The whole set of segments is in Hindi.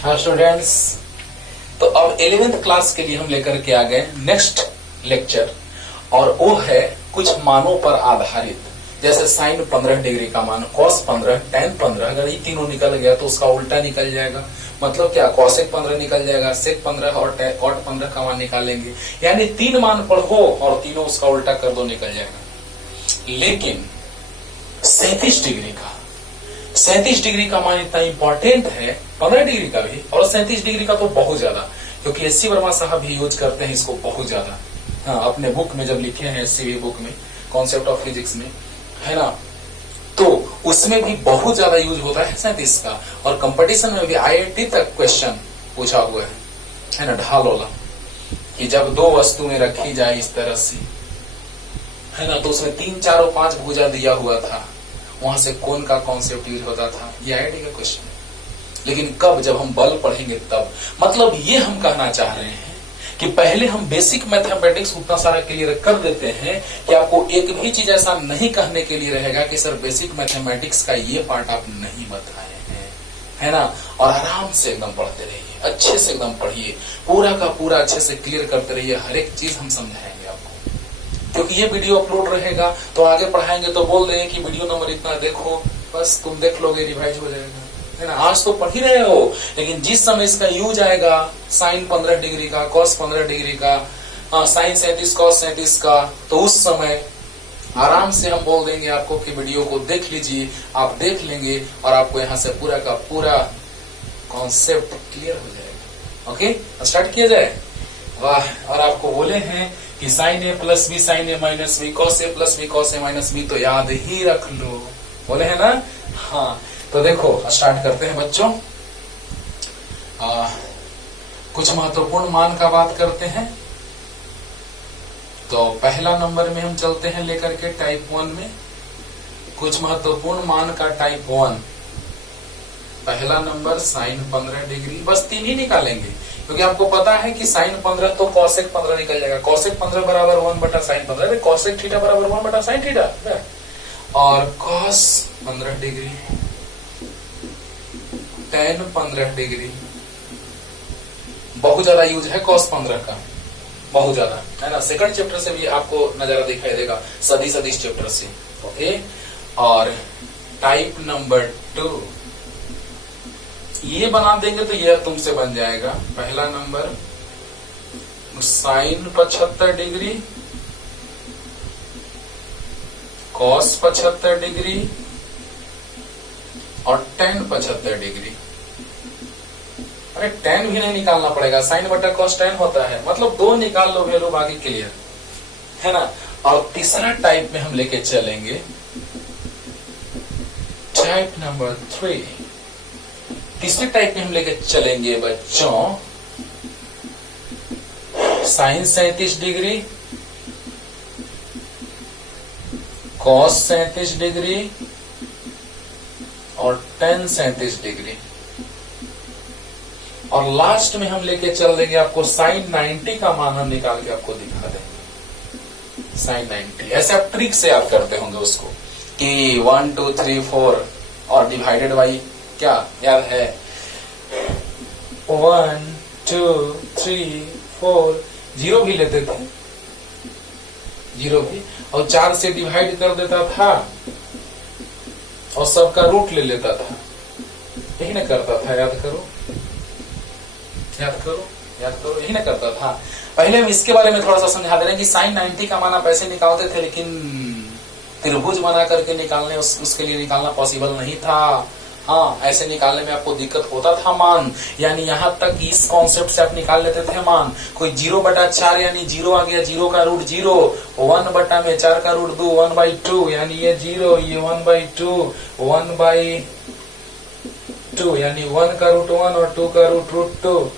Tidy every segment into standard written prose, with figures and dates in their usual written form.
हाँ स्टूडेंट्स, तो अब 11th क्लास के लिए हम लेकर के आ गए नेक्स्ट लेक्चर, और वो है कुछ मानों पर आधारित। जैसे साइन 15 डिग्री का मान, कॉस 15, टेन 15, अगर ये तीनों निकल गया तो उसका उल्टा निकल जाएगा। मतलब क्या, कॉसेक 15 निकल जाएगा, सेक 15 और कॉट 15 का मान निकालेंगे। यानी 3 मान पढ़ो और तीनों उसका उल्टा कर दो, निकल जाएगा। लेकिन 37 डिग्री का मान इतना इंपॉर्टेंट है, 15 डिग्री का भी और 37 डिग्री का तो बहुत ज्यादा, क्योंकि एससी वर्मा साहब भी यूज करते हैं इसको बहुत ज्यादा। हाँ, अपने बुक में जब लिखे हैं, एससी बुक में, कॉन्सेप्ट ऑफ फिजिक्स में, है ना, तो उसमें भी बहुत ज्यादा यूज होता है 37 का। और कंपटीशन में भी IIT तक क्वेश्चन पूछा हुआ है ना, ढाल वाला, कि जब 2 वस्तुएं रखी जाए इस तरह से, है ना, तो उसमें 3, 4 और 5 भुजा दिया हुआ था, वहां से कौन का कॉन्सेप्ट यूज होता था, ये IIT का क्वेश्चन है। लेकिन कब, जब हम बल पढ़ेंगे तब। मतलब ये हम कहना चाह रहे हैं कि पहले हम बेसिक मैथमेटिक्स उतना सारा क्लियर कर देते हैं कि आपको एक भी चीज ऐसा नहीं कहने के लिए रहेगा कि सर बेसिक मैथमेटिक्स का ये पार्ट आप नहीं बताए हैं, है ना। और आराम से एकदम पढ़ते रहिए, अच्छे से एकदम पढ़िए, पूरा का पूरा अच्छे से क्लियर करते रहिए, हर एक चीज हम समझाएंगे आपको। क्योंकि ये वीडियो अपलोड रहेगा तो आगे पढ़ाएंगे तो बोल देंगे कि वीडियो नंबर इतना देखो, बस तुम देख लोगे, रिवाइज हो जाएगा, है ना। आज तो पढ़ ही रहे हो, लेकिन जिस समय इसका यूज आएगा, साइन 15 डिग्री का, कॉस 15 डिग्री का, साइन 37, कॉस 37 का, तो उस समय आराम से हम बोल देंगे आपको कि वीडियो को देख लीजिए। आप देख लेंगे और आपको यहाँ से पूरा का पूरा कॉन्सेप्ट क्लियर हो जाएगा। ओके, स्टार्ट किया जाए। वाह, और आपको बोले हैं कि sign A plus B sign A minus B, cos A plus B cos A minus B, तो याद ही रख लो, बोले है ना। हाँ, तो देखो स्टार्ट करते हैं बच्चों। कुछ महत्वपूर्ण मान का बात करते हैं। तो पहला नंबर में हम चलते हैं लेकर के टाइप 1 में, कुछ महत्वपूर्ण मान का टाइप 1। पहला नंबर साइन 15 डिग्री, बस 3 ही निकालेंगे, क्योंकि आपको पता है कि साइन 15 तो कॉसेक 15 निकल जाएगा। कॉसेक 15 बराबर 1/साइन 15, कॉसेक थीटा बराबर 1/साइन थीटा, और कॉस 15 डिग्री, टेन 15 डिग्री। बहुत ज्यादा यूज है कॉस 15 का, बहुत ज्यादा, है ना। सेकंड चैप्टर से भी आपको नजारा दिखाई देगा, सदिश चैप्टर से। ओके, और टाइप नंबर 2 ये बना देंगे तो यह तुमसे बन जाएगा। पहला number sine 75 degree, cos 75 degree और टेन 75 डिग्री। अरे टेन भी नहीं निकालना पड़ेगा, साइन बटा कॉस टेन होता है, मतलब 2 निकाल लो, वैल्यू बाकी क्लियर, है ना। और तीसरा टाइप में हम लेके चलेंगे टाइप नंबर 3। तीसरे टाइप में हम लेके चलेंगे बच्चों साइन 37 डिग्री, कॉस 37 डिग्री और टेन 37 डिग्री। और लास्ट में हम लेके चल देंगे आपको साइन 90 का मान हम निकाल के आपको दिखा देंगे। साइन 90 ऐसे आप ट्रिक से याद करते होंगे उसको कि 1 2 3 4 और डिवाइडेड बाई क्या याद है, 1 2 3 4, 0 भी लेते थे, 0 भी, और 4 से डिवाइड कर देता था और सबका रूट ले लेता था, यही ना करता था। याद करो, यही ना करता था। पहले हम इसके बारे में थोड़ा सा समझा दे रहे हैं कि साइन 90 का मान आप ऐसे निकालते थे, लेकिन त्रिभुज बना करके निकालने उसके लिए निकालना पॉसिबल नहीं था। हाँ, ऐसे निकालने में आपको दिक्कत होता था मान, यानी यहाँ तक इस कॉन्सेप्ट से आप निकाल लेते थे मान। कोई 0/4 यानी 0 आ गया, 0 का रूट 0, 1/4 का रूट 2, 1/2 यानी ये 0, ये 1/2, 1/2 यानी 1 का रूट 1 और 2 का रूट 2,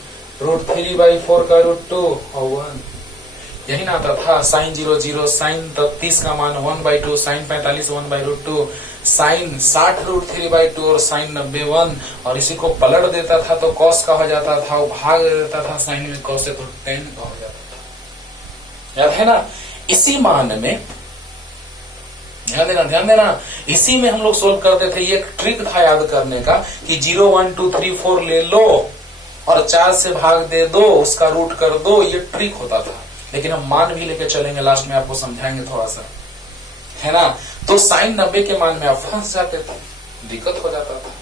रूट 3/4 का रूट 2 और 1, यही ना आता था। साइन 0 0, साइन 30 का मान 1/2, साइन 45 1/2, साइन 60 रूट 3/2 और साइन 90 1, और इसी को पलट देता था तो कॉस का हो जाता था, वो भाग देता था साइन में कॉस से तो टेन का हो जाता था। याद है ना। इसी मान में ध्यान देना, इसी में हम लोग सोल्व करते थे। ये एक ट्रिक था याद करने का कि 0 1 2 3 4 ले लो और 4 से भाग दे दो, उसका रूट कर दो, ये ट्रिक होता था। लेकिन हम मान भी लेके चलेंगे, लास्ट में आपको समझाएंगे थोड़ा सा, है ना। तो साइन 90 के मान में आप फंस जाते थे, दिक्कत हो जाता था,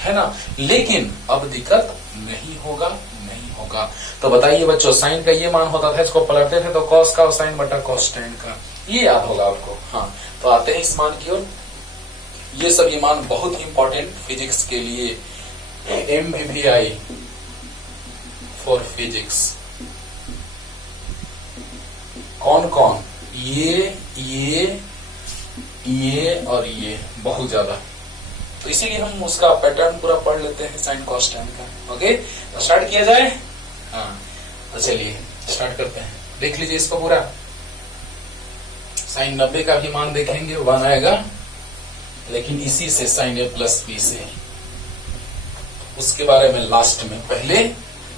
है ना। लेकिन अब दिक्कत नहीं होगा, नहीं होगा। तो बताइए बच्चों, साइन का ये मान होता था, इसको पलटते थे तो कॉस का और साइन बटा कॉस टेन का, ये याद होगा आपको। हाँ, तो आते हैं इस मान की ओर। ये सब ये मान बहुत इंपॉर्टेंट फिजिक्स के लिए, MVVI फॉर फिजिक्स। कौन कौन? ये और ये बहुत ज्यादा, तो इसीलिए हम उसका पैटर्न पूरा पढ़ लेते हैं साइन कॉस टेन का। ओके, तो स्टार्ट किया जाए। हाँ, तो चलिए स्टार्ट करते हैं। देख लीजिए इसको पूरा। साइन 90 का भी मान देखेंगे, 1 आएगा, लेकिन इसी से साइन A प्लस B से, उसके बारे में लास्ट में। पहले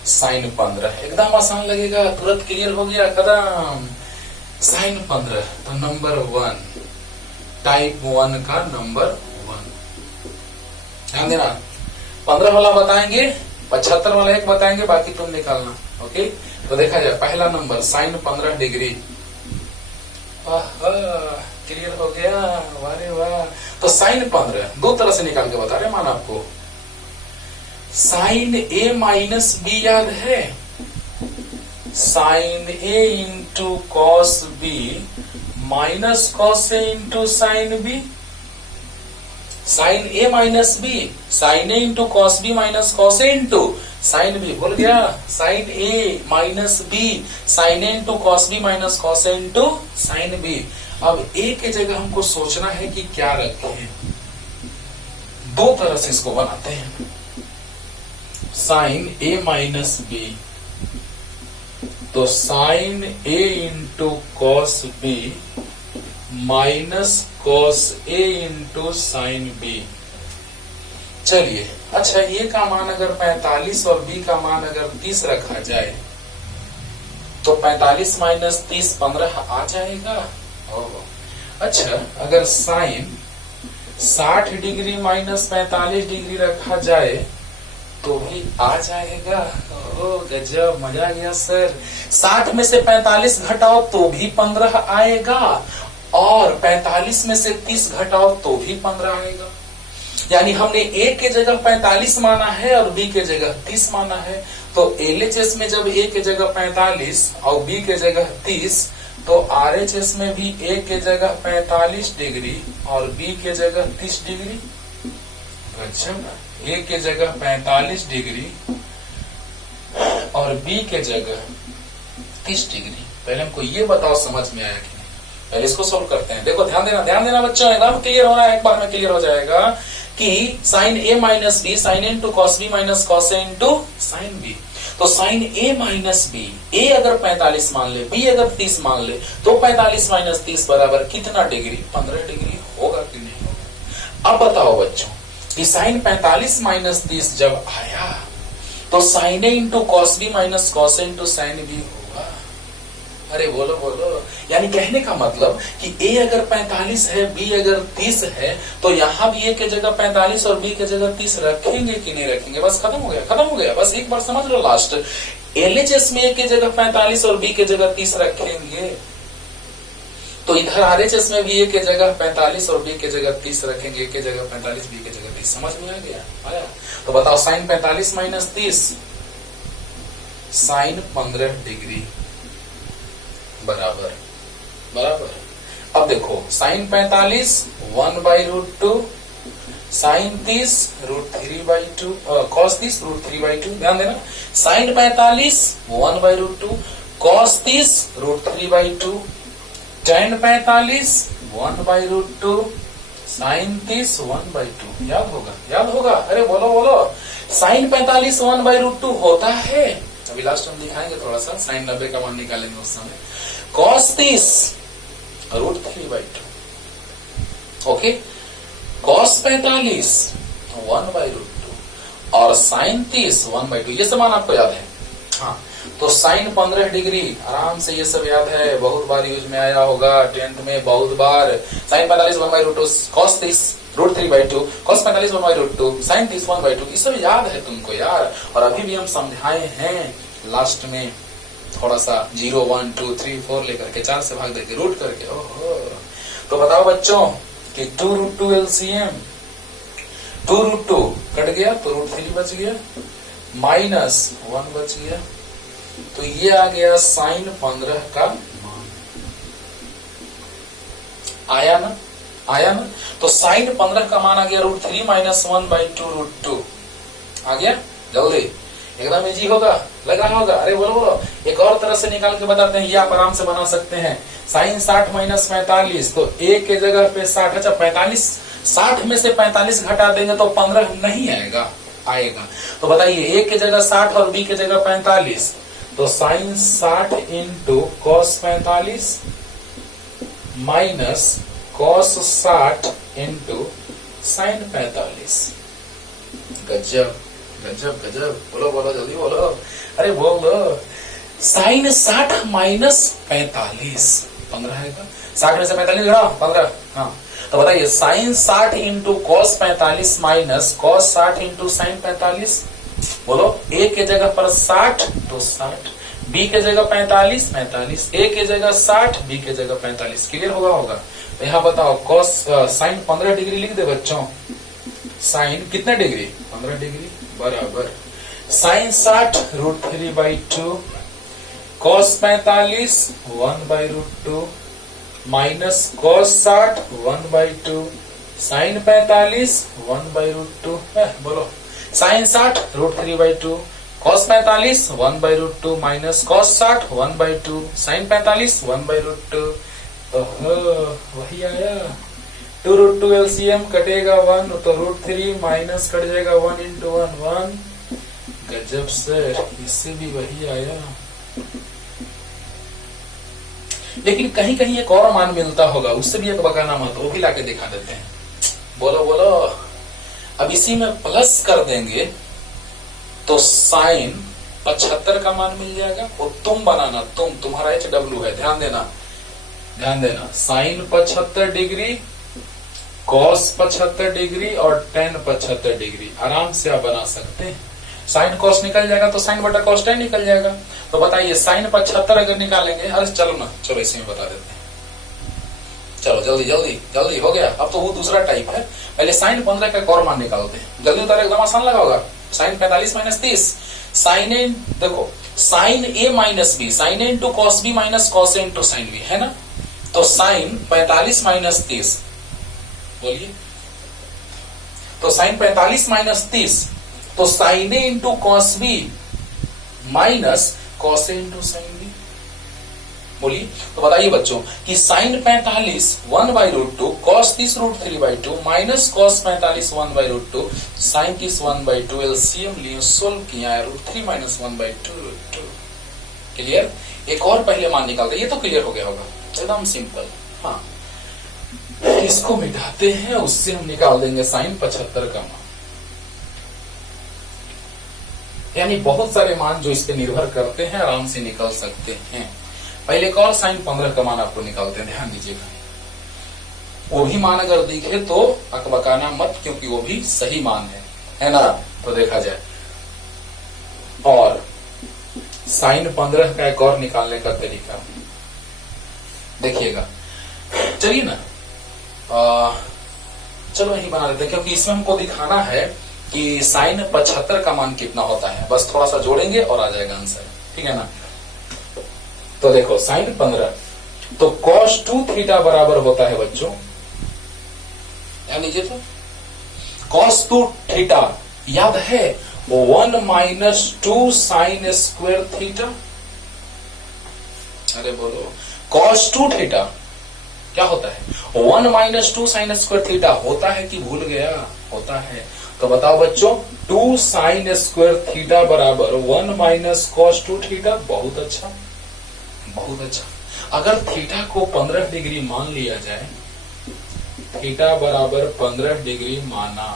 साइन 15, एकदम आसान लगेगा, तुरंत क्लियर हो गया, खत्म। साइन 15, तो नंबर 1, टाइप 1 का नंबर 1। ध्यान देना, 15 वाला बताएंगे, 75 वाला एक बताएंगे, बाकी तुम निकालना। ओके, तो देखा जाए पहला नंबर साइन 15 डिग्री। क्लियर हो गया, वारे वाह। तो साइन 15 दो तरह से निकाल के बता रहे मान आपको। साइन A माइनस B याद है, sine A into cos B minus cos A into sine B। Sine A minus B, sine A into cos B minus cos A into sine B। भूल गया, sine A minus B, sine A into cos B minus cos A into sine B। अब A के जगह हमको सोचना है कि क्या रखें। दो तरह से इसको बनाते हैं। साइन A माइनस B, तो sine A into cos B minus cos A into sine B। चलिए, अच्छा A का मान अगर 45 और B का मान अगर 30 रखा जाए तो 45 माइनस 30 15 आ जाएगा। अच्छा, अगर साइन 60 डिग्री माइनस 45 डिग्री रखा जाए तो भी आ जाएगा। ओ गजब, मजा आ गया सर। 60 में से 45 घटाओ तो भी 15 आएगा, और 45 में से 30 घटाओ तो भी 15 आएगा। यानी हमने A के जगह 45 माना है और B के जगह 30 माना है। तो LHS में जब A के जगह 45 और B के जगह 30, तो RHS में भी A के जगह 45 डिग्री और B के जगह 30 डिग्री। अच्छा, A के जगह 45 डिग्री और B के जगह 30 डिग्री। पहले हमको ये बताओ समझ में आया कि नहीं, पहले इसको सोल्व करते हैं। देखो, ध्यान देना बच्चों, एकदम क्लियर हो रहा है, एक बार में क्लियर हो जाएगा कि sine A minus B, sine A into cos B minus cos A into sine B। तो sine A minus B, A अगर 45 मान ले, B अगर 30 मान ले, तो 45 माइनस 30 बराबर कितना डिग्री? 15 डिग्री होगा कि नहीं होगा? अब बताओ बच्चों कि साइन 45 माइनस 30 जब आया तो sine A into cos B minus cos A into sine B होगा। अरे बोलो बोलो, यानी कहने का मतलब कि A अगर 45 है, B अगर 30 है, तो यहाँ भी A के जगह 45 और B के जगह 30 रखेंगे कि नहीं रखेंगे? बस खत्म हो गया। बस एक बार समझ लो लास्ट। LHS में A के जगह 45 और B के जगह 30 रखेंगे, तो इधर RHS में भी A के जगह 45 और B के जगह 30 रखेंगे। A के जगह 45, B के जगह 30। समझ में आ गया? आया? तो बताओ, साइन 45 माइनस 30 साइन 15 डिग्री बराबर। अब देखो, साइन 45 1/√2, साइन 30 √3/2, कॉस 30 √3/2। ध्यान देना, साइन 45 1/√2, कॉस 30 √3/2, टेन 45 1/√2, साइन 30 1/2। याद होगा। अरे बोलो, साइन 45 1/√2 होता है। अभी लास्ट में दिखाएंगे थोड़ा सा, साइन 90 का मान निकालेंगे उस समय। Cos 30 √3/2, okay. कॉस 45 1/√2 और साइन 30 1/2। ये सब मान आपको याद है? हाँ, तो साइन 15 डिग्री आराम से ये सब याद है, बहुत बार यूज में आया होगा 10th में, बहुत बार। Sine 45 1/√2, cos 30 √3/2, cos 45 1/√2, sin 30 1/2। ये सब याद है तुमको यार, और अभी भी हम समझाए हैं लास्ट में थोड़ा सा 0 1 2 3 4 लेकर के 4 से भाग देके रूट करके। ओहो, तो बताओ बच्चों कि 2√2 LCM, 2√2 कट गया तो √3 बच गया, -1 बच गया, तो ये आ गया sin 15 का मान। आया ना, आया ना। तो sin 15 का मान आ गया √3 - 1/2√2 आ गया। जल्दी एकदम इजी होगा, लग रहा होगा। अरे बोलो बोलो, एक और तरह से निकाल के बताते हैं, ये आप आराम से बना सकते हैं। sin 60 - 45, तो a के जगह पे 60। अच्छा 45, 60 में से 45 घटा देंगे तो 15 नहीं आएगा, आएगा। तो बताइए a के जगह 60 और b के जगह 45, तो sin 60 × cos 45 minus cos 60 × sin 45। गजब गजब गजब, बोलो बोलो जल्दी बोलो, अरे बोलो। sin 60 माइनस 45, 15 आएगा। 60 में से 45 घटा 15, हाँ। तो बताइए sin 60 × cos 45 minus cos 60 × sin 45। बोलो, a के जगह पर 60 तो 60, b के जगह 45 45, a के जगह 60, b के जगह 45। क्लियर होगा। तो यहाँ बताओ cos sin 15 डिग्री लिख दे बच्चों। sin कितने डिग्री? 15 डिग्री बराबर sin 60 √3/2, cos 45 1/√2 minus cos 60 1/2, sin 45 1/√2। बोलो, sin 60 √3/2, cos 45 1/√2 minus cos 60 1/2, sin 45 1/√2। वही आया। 2√2 LCM कटेगा 1, तो √3 माइनस कट जाएगा 1 × 1 1। गजब सर, इससे भी वही आया। लेकिन कहीं कहीं एक और मान मिलता होगा, उससे भी एक बकाना मत, वो भी लाके दिखा देते हैं। बोलो बोलो। अब इसी में प्लस कर देंगे तो sin 75 का मान मिल जाएगा। और तुम बनाना, तुम्हारा HW है, ध्यान देना ध्यान देना। sin 75 डिग्री, cos 75 डिग्री और tan 75 डिग्री आराम से आप बना सकते हैं। sin cos निकल जाएगा तो sin बटा cos tan निकल जाएगा। तो बताइए sin 75 अगर निकालेंगे, अरे चलो ना, चलो इसी में बता देते हैं। चलो जल्दी जल्दी जल्दी, हो गया। अब तो वो दूसरा टाइप है। पहले sin 15 का एक और मान निकालते हैं, जल्दी उतारे, एकदम आसान लगा होगा। sin 45 - 30, sin a, देखो sin a minus b, sin a × cos b minus cos a × sin b, है ना। तो sin 45 - 30, बोलिए, तो sin 45 - 30, तो sin a × cos b minus cos a × sin b। बोलिए, तो बताइए बच्चों कि sin 45 1/√2, cos 30 √3/2 minus cos 45 1/√2, sin 30 1/2 LCM लिए सोल्व किया है √3 - 1/2√2। क्लियर। एक और पहले मान निकालते, ये तो क्लियर हो गया होगा, एकदम सिंपल। हाँ, इसको मिटाते हैं, उससे हम निकाल देंगे sin 75 का मान। यानी बहुत सारे मान जो इस पे निर्भर करते हैं आराम से निकल सकते हैं। पहले एक और sin 15 का मान आपको निकालते हैं, ध्यान दीजिएगा। वो भी मान अगर दिखे तो अकबकाना मत, क्योंकि वो भी सही मान है ना। तो देखा जाए, और sin 15 का एक और निकालने का तरीका देखिएगा। चलिए ना, चलो यही बना लेते हैं, क्योंकि इसमें हमको दिखाना है कि sin 75 का मान कितना होता है। बस थोड़ा सा जोड़ेंगे और आ जाएगा आंसर, ठीक है ना। तो देखो sin 15, तो cos 2 थीटा बराबर होता है बच्चों, ध्यान दीजिए, तो cos 2 थीटा याद है, 1 - 2 sin स्क्वायर थीटा। अरे बोलो, cos 2 थीटा क्या होता है? 1 - 2 sin स्क्वायर थीटा होता है कि भूल गया? होता है। तो बताओ बच्चों, 2 sin स्क्वायर थीटा बराबर 1 - cos 2 थीटा। बहुत अच्छा, बहुत अच्छा। अगर थीटा को 15 डिग्री मान लिया जाए, थीटा बराबर 15 डिग्री माना,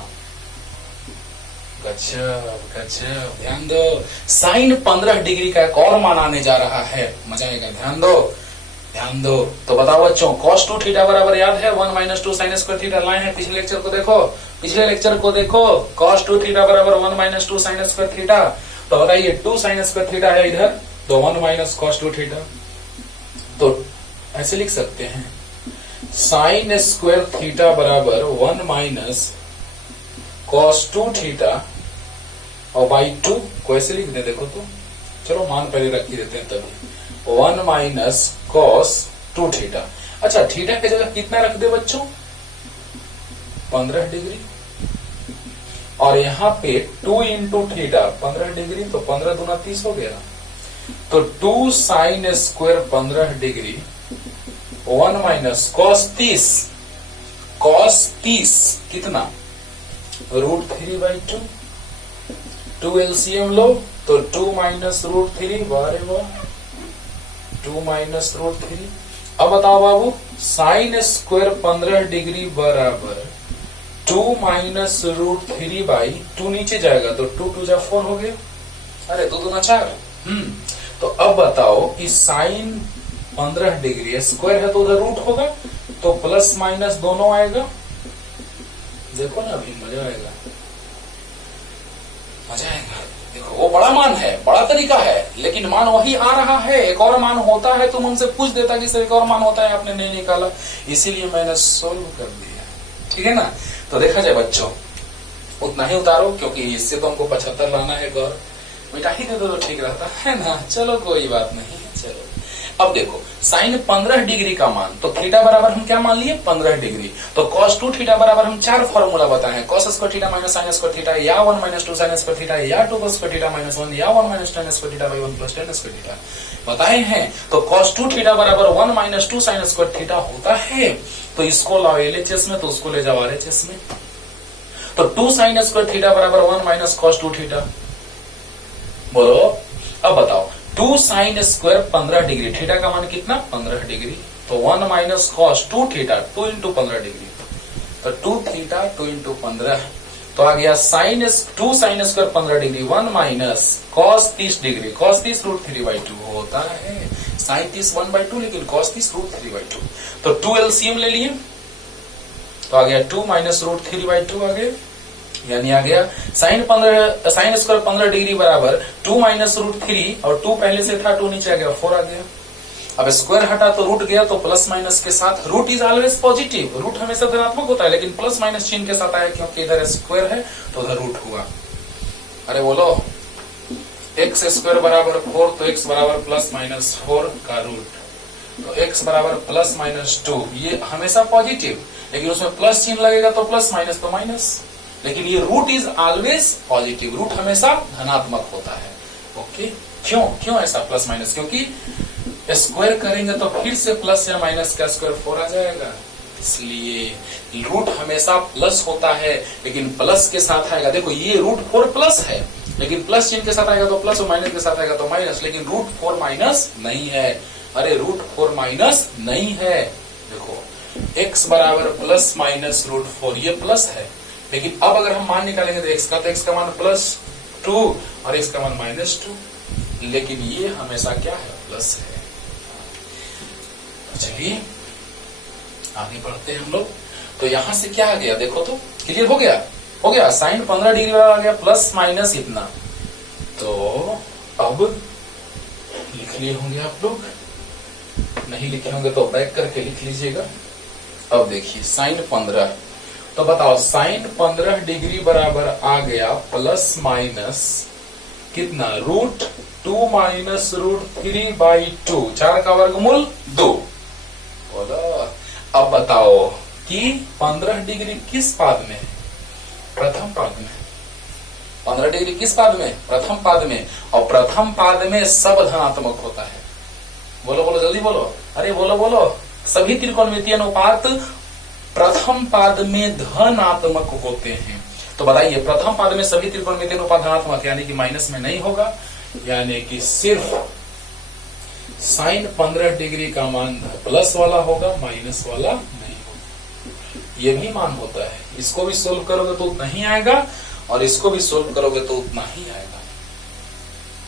गजब गजब, ध्यान दो। sin 15 डिग्री का एक और मान आने जा रहा है, मजा आएगा, ध्यान दो। ध्यान दो। तो बताओ बच्चों, cos 2 थीटा बराबर याद है 1 माइनस 2 साइन स्क्वायर थीटा, लाए हैं पिछले लेक्चर को देखो, पिछले लेक्चर को देखो, cos 2 थीटा बराबर 1 माइनस 2 साइन स्क्वायर थीटा। तो बताइए 2 साइन स्क्वायर थीटा है इधर, तो 1 माइनस cos 2 थीटा, तो ऐसे लिख सकते हैं साइन स्क्वायर थीटा बराबर 1 माइनस cos 2 थीटा और बाई 2 को ऐसे लिख दे, देखो तो चलो मान पहले रख ही देते हैं, तभी 1 माइनस cos 2 थीटा। अच्छा, थीटा की जगह कितना रख दे बच्चों, 15 डिग्री, और यहाँ पे 2 इंटू थीटा 15 डिग्री, तो 15 दूना 30 हो गया ना, तो 2 sine square 15 degree 1 minus cos 30 कितना, √3/2, 2 एलसीएम लो तो 2 माइनस √3, वारे वाह, 2 माइनस √3। अब बताओ बाबू, साइन स्क्वायर 15 डिग्री बराबर 2 माइनस √3/2, नीचे जाएगा तो 2 2 जा 4 हो गया, अरे 2 दूना 4। तो अब बताओ कि साइन 15 डिग्री स्क्वायर है तो उधर रूट होगा, तो प्लस माइनस दोनों आएगा, देखो ना अभी मजा आएगा, मजा आएगा। देखो वो बड़ा मान है, बड़ा तरीका है, लेकिन मान वही आ रहा है, एक और मान होता है तुम हमसे पूछ देता कि सर एक और मान होता है, आपने नहीं निकाला, इसीलिए मैंने सोल्व कर दिया, ठीक है ना। तो देखा जाए बच्चों, उतना ही उतारो, क्योंकि इससे तो हमको 75 लाना है, गौर मिटा ही दे दो तो ठीक रहता है ना, चलो कोई बात नहीं। चलो अब देखो, साइन 15 डिग्री का मान, तो थीटा बराबर हम क्या मान लिए, 15 डिग्री, तो cos 2 थीटा बराबर हम 4 फॉर्मूला बताए हैं, cos square theta minus sine square theta, या 1 माइनस 2 साइन स्क्वायर थीटा, या 2 cos स्क्वायर थीटा माइनस 1, या 1 minus tan square theta by 1 plus tan square theta बताए हैं। तो cos 2 थीटा बराबर 1 माइनस 2 साइन स्क्वायर थीटा होता है, तो इसको लाओ LHS में, तो उसको ले जाओ RHS में, तो 2 साइन स्क्वायर थीटा बराबर 1 माइनस cos 2 थीटा, बोलो अब बताओ, 2 साइन स्क्वायर 15 डिग्री, थीटा का मान कितना, 15 डिग्री, तो 1 minus cos 2 theta, 2 into 15 degree, तो 2 थीटा 2 इंटू 15, तो आ गया sine 2 sine square 15 degree 1 minus cos 30 degree, cos 30 √3/2 होता है, साइन 30 1/2, लेकिन cos 30 √3/2, तो 2 एलसीएम ले लिए, तो आ गया 2 माइनस √3/2 आ गया, यानी आ गया साइन स्क्वायर 15 डिग्री बराबर 2 माइनस √3, और 2 पहले से था, 2 नीचे आ गया, 4 आ गया। अब स्क्वायर हटा तो रूट गया, तो प्लस माइनस के साथ, root is always positive, root हमेशा धनात्मक होता है, लेकिन प्लस माइनस चिन्ह के साथ आया, क्योंकि इधर स्क्वायर है तो उधर रूट हुआ। अरे बोलो, एक्स स्क्वायर बराबर 4, तो एक्स बराबर प्लस माइनस 4 का रूट, तो एक्स बराबर प्लस माइनस 2, ये हमेशा पॉजिटिव, लेकिन उसमें प्लस चिन्ह लगेगा तो प्लस माइनस तो माइनस, लेकिन ये root is always positive, root हमेशा धनात्मक होता है। ओके, क्यों ऐसा प्लस माइनस, क्योंकि स्क्वायर करेंगे तो फिर से प्लस या माइनस का स्क्वायर 4 आ जाएगा, इसलिए रूट हमेशा प्लस होता है, लेकिन प्लस के साथ आएगा, देखो ये √4 प्लस है, लेकिन प्लस चिन्ह के साथ आएगा तो प्लस, और माइनस के साथ आएगा तो माइनस, लेकिन √4 माइनस नहीं है, अरे √4 माइनस नहीं है, देखो x बराबर प्लस माइनस √4, ये प्लस है, लेकिन अब अगर हम मान निकालेंगे तो x का मान +2 और x का मान -2, लेकिन ये हमेशा क्या है, प्लस है। तो चलिए आगे बढ़ते हैं हम लोग। तो यहां से क्या आ गया, देखो तो क्लियर हो गया, साइन 15 डिग्री वाला आ गया, प्लस माइनस इतना, तो अब लिख लिए होंगे आप लोग, नहीं लिखे होंगे तो बैक करके लिख लीजिएगा। अब देखिए साइन 15, तो बताओ साइन 15 डिग्री बराबर आ गया प्लस माइनस कितना, √2 माइनस √3/2, 4 का वर्गमूल 2। बोलो अब बताओ कि 15 डिग्री किस पाद में, प्रथम पाद में, 15 डिग्री किस पाद में, प्रथम पाद में, और प्रथम पाद में सब धनात्मक होता है। बोलो बोलो जल्दी बोलो, अरे बोलो बोलो, सभी त्रिकोणमितीय अनुपात प्रथम पाद में धनात्मक होते हैं। तो बताइए प्रथम पाद में सभी त्रिकोणमितीय अनुपात धनात्मक, यानी कि माइनस में नहीं होगा, यानी कि सिर्फ साइन 15 डिग्री का मान प्लस वाला होगा, माइनस वाला नहीं होगा। ये भी मान होता है, इसको भी सोल्व करोगे तो उतना ही आएगा, और इसको भी सोल्व करोगे तो उतना ही आएगा।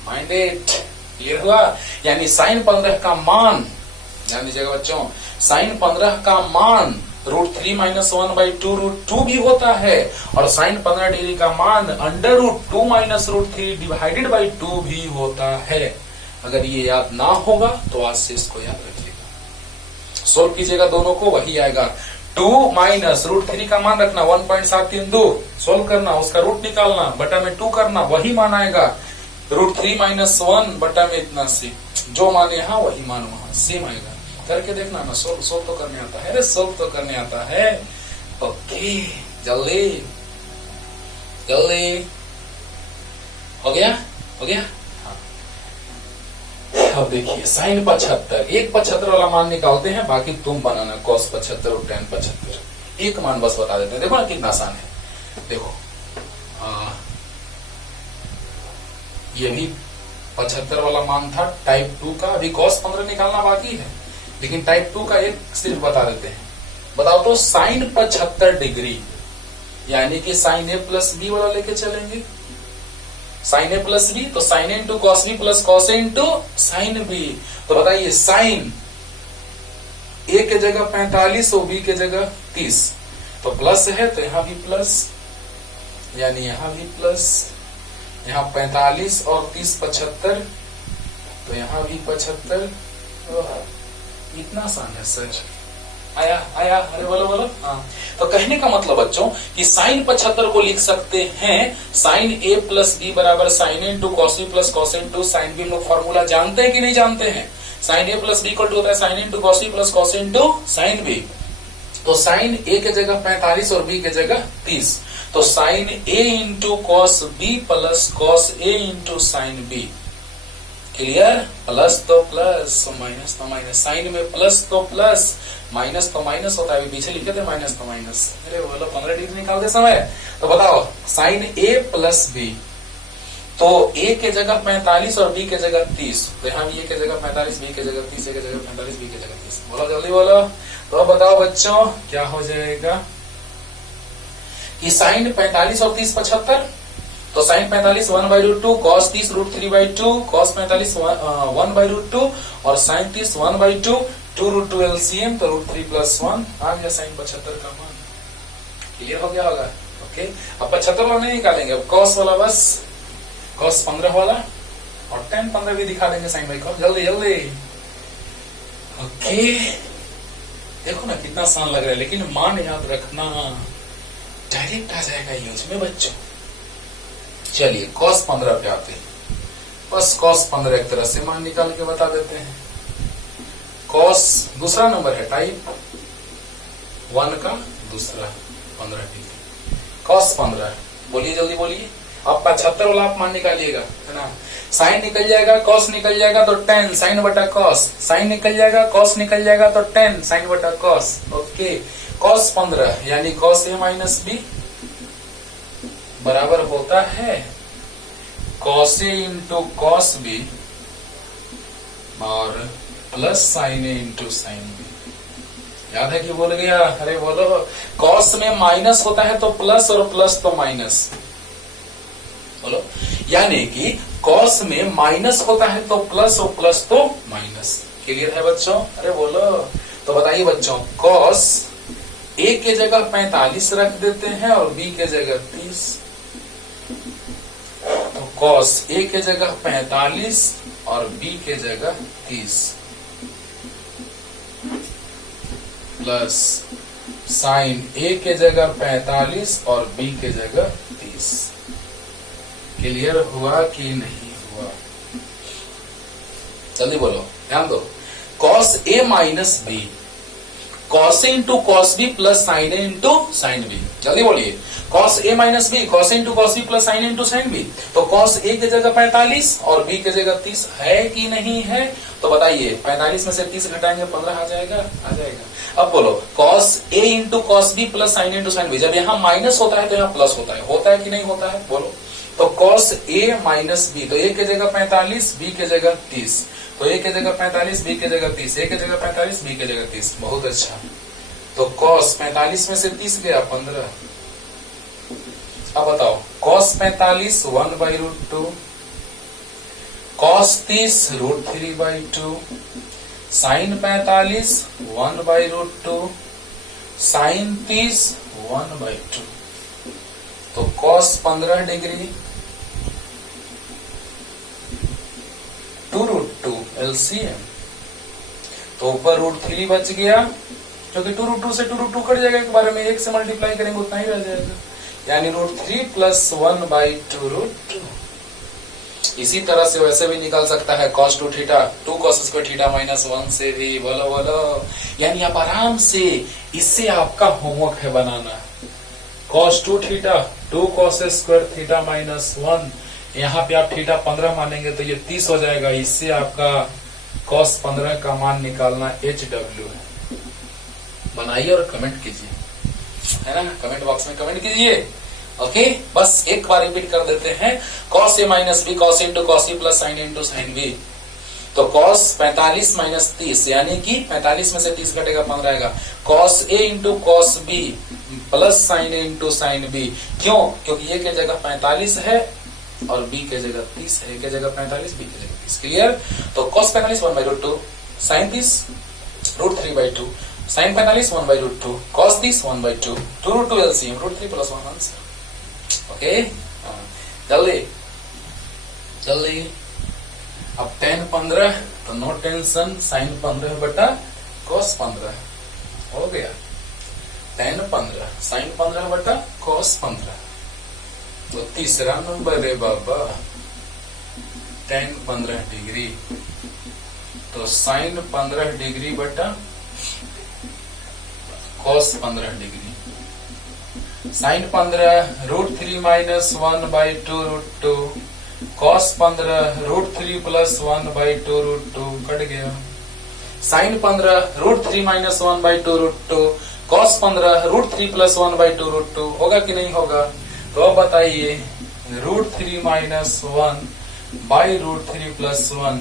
माइंडेड, क्लियर हुआ, यानी साइन 15 का मान ध्यान दीजिएगा बच्चों, साइन 15 का मान √3 - 1/2 √2 भी होता है, और साइन 15 डिग्री का मान √2 - √3 डिवाइडेड बाई 2 भी होता है। अगर ये याद ना होगा तो आज से इसको याद रखिएगा, सोल्व कीजिएगा दोनों को, वही आएगा। 2 - √3 का मान रखना 1.732, सोल्व करना, उसका रूट निकालना, बटा में 2 करना, वही मान आएगा। √3 - 1 बटा में इतना से, जो मान यहाँ वही मान वहां, सेम आएगा। करके देखना ना, सोल्व तो करने आता है, अरे सोल्व तो करने आता है। ओके, जल्दी जल्दी, हो गया हो गया। अब देखिए साइन 75, एक 75 वाला मान निकालते हैं, बाकी तुम बनाना cos 75 और tan 75। एक मान बस बता देते हैं, देखो ना कितना आसान है। देखो ये भी 75 वाला मान था टाइप 2 का, अभी cos 15 निकालना बाकी है, लेकिन टाइप 2 का एक सिर्फ बता देते हैं। बताओ तो साइन 75 डिग्री, यानी कि साइन a प्लस बी वाला लेके चलेंगे, साइन ए प्लस बी, तो sine A into cos B plus cos A into sine B. तो बताइए साइन ए के जगह 45 और बी के जगह 30, तो प्लस है तो यहां भी प्लस, यानी यहां भी प्लस, यहां 45 और 30 75, तो यहां भी 75। इतना आसान है सर, आया आया, अरे बोलो बोलो। हाँ, तो कहने का मतलब बच्चों कि साइन 75 को लिख सकते हैं साइन ए प्लस बी बराबर sine A into cos B plus cos A into sine B. हम लोग फॉर्मूला जानते हैं कि नहीं जानते हैं? Sine A plus B equal to होता है sine A into cos B plus cos A into sine B. तो साइन ए के जगह 45 और बी के जगह 30, तो sine A into cos B plus cos A into sine B. Clear? Plus तो प्लस, माइनस तो माइनस, साइन में प्लस तो प्लस, माइनस तो माइनस होता है, अभी पीछे लिखे थे माइनस तो माइनस। अरे बोलो 15 डिग्री निकालते समय, तो बताओ साइन ए प्लस बी, तो ए के जगह 45 और बी के जगह 30, तो यहाँ भी ए के जगह 45, बी के जगह 30, ए के जगह 45, बी के जगह 30। बोलो जल्दी बोलो। तो बताओ बच्चों क्या हो जाएगा कि साइन 45 और 30 75, तो साइन 45 1/√2, कॉस 30 √3/2, कॉस 45 1/√2 और साइन 30 1/2, 2√2 एलसीएम, तो √3 + 1 आ गया साइन 75 का मान। क्लियर हो गया होगा? ओके, अब 75 वाला नहीं निकालेंगे, अब कॉस वाला बस, कॉस 15 वाला और tan 15 भी दिखा देंगे साइन बाई कॉस। जल्दी जल्दी। ओके, देखो ना कितना आसान लग रहा है, लेकिन मान याद रखना, डायरेक्ट आ जाएगा यूज में बच्चों। चलिए cos 15 पे आते हैं, बस cos 15 एक तरह से मान निकाल के बता देते हैं। cos दूसरा नंबर है टाइप 1 का, दूसरा 15 डिग्री, cos 15। बोलिए जल्दी बोलिए। अब 75 वाला आप मान निकालिएगा, है ना। साइन निकल जाएगा, cos निकल जाएगा तो tan साइन बटा cos, साइन निकल जाएगा, cos निकल जाएगा तो tan साइन बटा cos। ओके, cos 15 यानी cos a माइनस बी बराबर होता है cos a into cos B और plus sine A into sine B. याद है कि बोल गया? अरे बोलो। cos में माइनस होता है तो प्लस और प्लस तो माइनस, बोलो। यानी कि cos में माइनस होता है तो प्लस और प्लस तो माइनस। क्लियर है बच्चों? अरे बोलो। तो बताइए बच्चों, cos a के जगह 45 रख देते हैं और b के जगह 30, तो cos a के जगह 45 और b के जगह 30 प्लस साइन a के जगह 45 और b के जगह 30। क्लियर हुआ कि नहीं हुआ? जल्दी बोलो, ध्यान दो। cos a minus B, cos a into cos B plus sine A into sine B. जल्दी बोलिए। cos a minus B, cos a into cos B plus sine into sine B. तो cos a के जगह 45 और b के जगह 30 है कि नहीं है? तो बताइए, 45 में से 30 घटाएंगे 15 आ जाएगा, आ जाएगा। अब बोलो cos a into cos B plus sine into sine B. जब यहाँ माइनस होता है तो यहाँ प्लस होता है कि नहीं होता है? बोलो। तो cos a माइनस बी, तो a के जगह 45, b के जगह 30, तो a के जगह 45, b के जगह 30, a के जगह 45, b के जगह 30। बहुत अच्छा। तो cos 45 में से 30 गया 15। अब बताओ cos 45 1/√2, cos 30 √3/2, साइन 45 1/√2, साइन 30 1/2। तो कॉस 15 डिग्री 2√2 LCM। तो ऊपर √3 बच गया, क्योंकि 2√2 से 2√2 कट जाएगा, एक बार में 1 से मल्टीप्लाई करेंगे उतना ही रह जाएगा, यानी √3 + 1/2√2। इसी तरह से वैसे भी निकाल सकता है cos 2 theta 2 cos square theta -1 से भी। बोलो बोलो, यानी आप आराम से, इससे आपका होमवर्क है बनाना। cos 2 theta 2 cos square theta -1, यहाँ पे आप थीटा 15 मानेंगे तो ये 30 हो जाएगा। इससे आपका cos 15 का मान निकालना HW है। बनाइए और कमेंट कीजिए, है ना, कमेंट बॉक्स में कमेंट कीजिए। ओके, बस एक बार रिपीट कर देते हैं। cos A - B cos A × cos E + sin A × sin B। तो cos 45 - 30, यानी कि 45 में से 30 घटेगा 15 आएगा। cos A × cos B + sin A × sin B। क्यों? क्योंकि A की जगह 45 है और B की जगह 30 है। A की जगह 45, B की जगह 30। क्लियर? तो cos 45 1/√2, sin 30 √3/2, sin 45 1/√2, cos 30 1/2, 2√2 LCM, √3 + 1 answer. Okay, जल्दी जल्दी। अब tan 15 तो नो टेंशन, sin 15/cos 15 हो गया। tan 15 sin 15/cos 15। तो तीसरा नंबर है बाबा, tan 15 डिग्री तो sin 15 डिग्री बटा cos 15 degree. sin 15 √3 - 1/2√2, cos 15 √3 + 1/2√2 cut गया। sin 15 √3 - 1/2√2, cos 15 √3 + 1/2√2 होगा कि नहीं होगा? तो अब बताइए, √3 - 1/√3 + 1,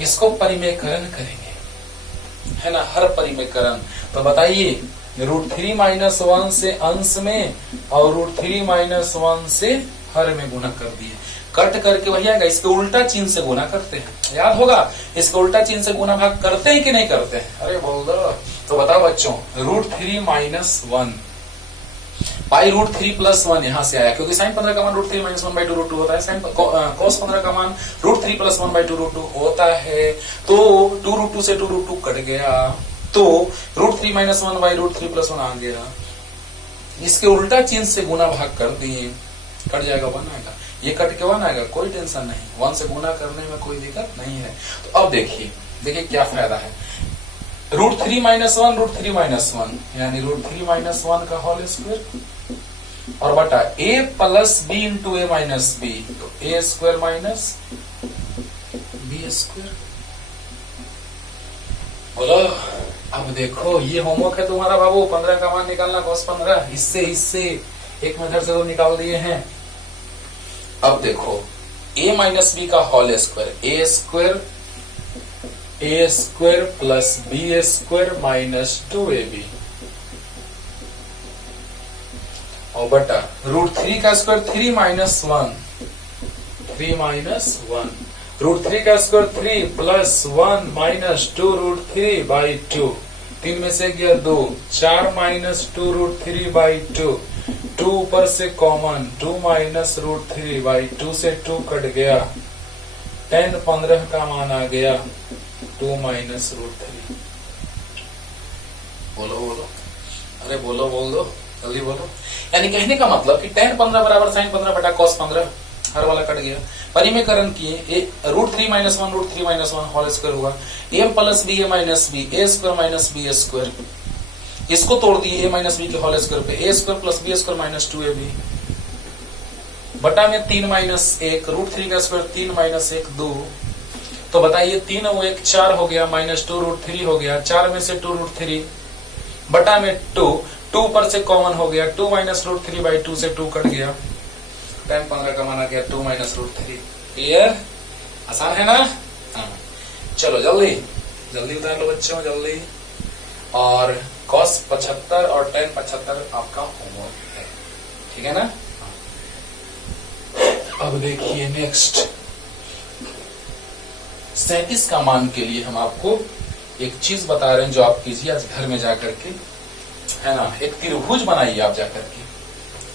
इसको परिमेयकरण करेंगे, है ना, हर परिमेयकरण। तो बताइए, √3 - 1 से अंश में और √3 - 1 से हर में गुना कर दिए। कट करके वही आएगा, इसके उल्टा चिन्ह से गुना करते हैं, याद होगा। इसके उल्टा चिन्ह से गुना भाग करते हैं कि नहीं करते हैं? अरे बोल दो। तो बताओ बच्चों, √3 - 1 पाई √3 + 1 यहां से आया, क्योंकि sin 15 का मान √3 - 1/2√2 होता है। cos 15 का मान √3 + 1/2√2 होता है। तो 2√2 से 2√2 कट गया, तो √3 - 1/√3 + 1 आ गया। इसके उल्टा चिन्ह से गुना भाग कर दिए, कट जाएगा 1 आएगा। ये कट के 1 आएगा, कोई टेंशन नहीं, 1 से गुना करने में कोई दिक्कत नहीं है। तो अब देखिए क्या फायदा है। √3 - 1 √3 - 1 यानी √3 - 1 का होल स्क्वायर और बटा a + b × a - b, तो a² - b²। बोलो, अब देखो, ये होमवर्क है तुम्हारा बाबू, 15 का मान निकालना cos 15। इससे एक मेथड से तो निकाल दिए हैं। अब देखो, a - b का whole square, a² + b² - 2ab और बटा √3 का स्क्वायर 3 - 1 √3 का स्क्वायर 3 + 1 - 2√3/2, 3 में से गया 2, 4 - 2√3/2, 2 ऊपर से कॉमन, 2 - √3/2 से 2 कट गया। tan 15 का मान आ गया 2 - √3। बोलो, अरे बोल दो जल्दी बोलो। यानी कहने का मतलब कि tan 15 = sin 15 cos 15, हर वाला कट गया। परिमेयकरण किए, √3 - 1 √3 - 1 होल स्क्वायर हुआ, a + b a - b, a² - b²। इसको तोड़ दिए, a - b के होल स्क्वायर पे, a² + b² - 2ab बटा में 3 - 1, √3 का स्क्वायर 3 - 1 2। तो बताइए, 3 और 1 4 हो गया, -2√3 हो गया, 4 में से 2√3 बटा में 2 ऊपर से कॉमन हो गया, 2 - √3/2 से 2 कट गया। tan 15 का मान आ गया 2 - √3। क्लियर? आसान है ना? हाँ, चलो जल्दी उतार लो बच्चों, जल्दी। और cos 75 और tan 75 आपका होमवर्क है, ठीक है ना? अब देखिए नेक्स्ट, 37 का मान के लिए हम आपको एक चीज बता रहे हैं जो आप कीजिए आज घर में जाकर के, है ना। एक त्रिभुज बनाइए आप जाकर के।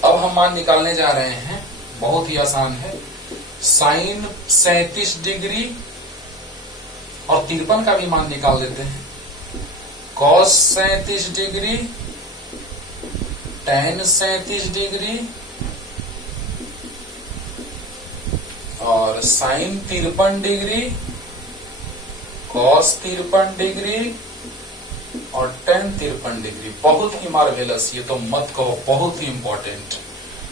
अब हम मान निकालने जा रहे हैं, बहुत ही आसान है। साइन 37 डिग्री और 53 का भी मान निकाल देते हैं। कॉस 37 डिग्री, tan 37 डिग्री और साइन 53 डिग्री, कॉस 53 डिग्री और tan 53 डिग्री। बहुत ही मार्वेलस, ये तो मत कहो, बहुत ही इंपॉर्टेंट।